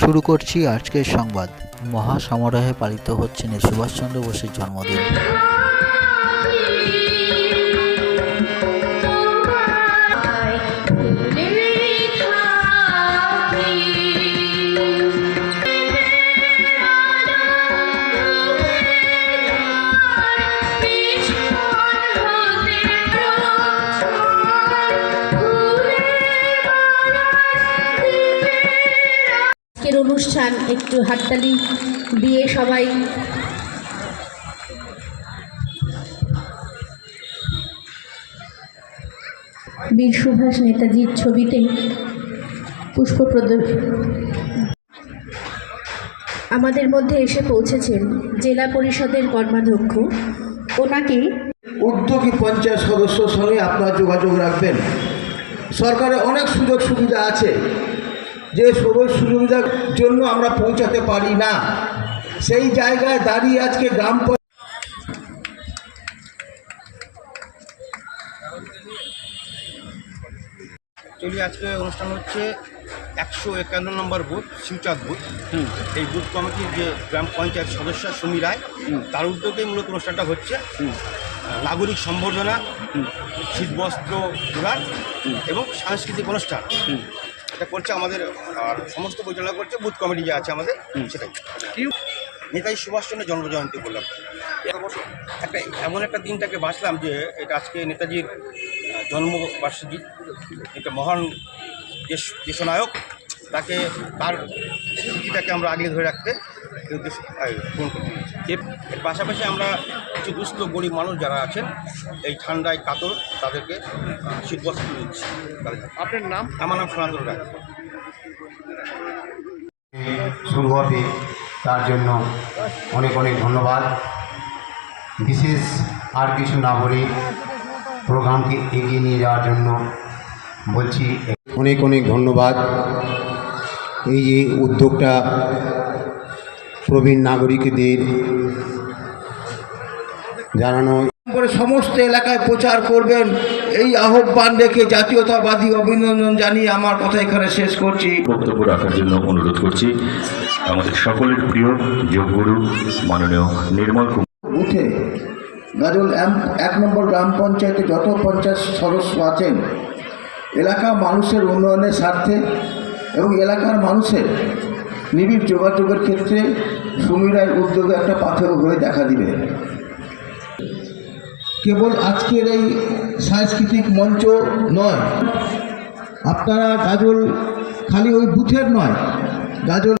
শুরু করছি আজকের সংবাদ। মহাসমারোহে পালিত হচ্ছে সুভাষচন্দ্র বোসের জন্মদিন। অনুষ্ঠান একটু হাততালি দিয়ে সবাই বীর সুভাষ নেতাজির ছবিতে পুষ্প প্রদর্শন। আমাদের মধ্যে এসে পৌঁছেছেন জেলা পরিষদের কর্মাধ্যক্ষ। ওনাকে উদ্যোগী পঞ্চায়েত সদস্যর সঙ্গে আপনারা যোগাযোগ রাখবেন। সরকারের অনেক সুযোগ সুবিধা আছে, যে সবই সুবিধার জন্য আমরা পৌঁছাতে পারি না। সেই জায়গায় দাঁড়িয়ে আজকে গ্রাম আজকে অনুষ্ঠান হচ্ছে 151 নম্বর বুথ, শিবচাঁদ বুথ। এই বুথ কমিটির যে গ্রাম পঞ্চায়েত সদস্য সুমি রায়, তার উদ্যোগেই মূলত অনুষ্ঠানটা হচ্ছে। নাগরিক সম্বর্ধনা, শীতবস্ত্র প্রদান এবং সাংস্কৃতিক অনুষ্ঠান এটা করছে আমাদের, আর সমস্ত পরিচালনা করছে বুথ কমিটি যে আছে আমাদের, সেটাই। নেতাজি সুভাষচন্দ্রের জন্মজয়ন্তী উপলক্ষে এমন একটা দিনটাকে বাঁচলাম যে এটা আজকে নেতাজির জন্মবার্ষিকী। একটা মহান দেশনায়ক, তাকে তার স্মৃতিটাকে আমরা আগলে ধরে রাখতে পূরণ করতে। এর পাশাপাশি আমরা কিছু দুস্থ গরিব মানুষ যারা আছেন এই ঠান্ডায় কাতর, তাদেরকে শীতবস্ত্র দিচ্ছি। আপনার নাম? আমার নাম সনাতন রায়। শুরু হবে তার জন্য অনেক অনেক ধন্যবাদ। বিশেষ আর কিছু না বলে প্রোগ্রামকে এগিয়ে নিয়ে যাওয়ার জন্য বলছি অনেক অনেক ধন্যবাদ। এই যে উদ্যোগটা প্রবীণ নাগরিকদের জানানো করে সমস্ত এলাকায় প্রচার করবেন, এই আহ্বান রেখে জাতীয়তাবাদী অভিনন্দন জানিয়ে আমার কথা এখানে শেষ করছি। বক্তব্য রাখার জন্য অনুরোধ করছি আমাদের সকলের প্রিয় যোগগুরু মাননীয় নির্মল কুমার। বুথে গাজল 1 নম্বর গ্রাম পঞ্চায়েতে যত পঞ্চায়েত সদস্য আছেন, এলাকার মানুষের উন্নয়নের স্বার্থে এবং এলাকার মানুষের নিবিড় যোগাযোগের ক্ষেত্রে সুমি রায়ের উদ্যোগে একটা পাথেয় হয়ে দেখা দিবে। কেবল আজকের এই সাংস্কৃতিক মঞ্চ নয়, আপনারা গাজল খালি ওই বুথের নয়, গাজল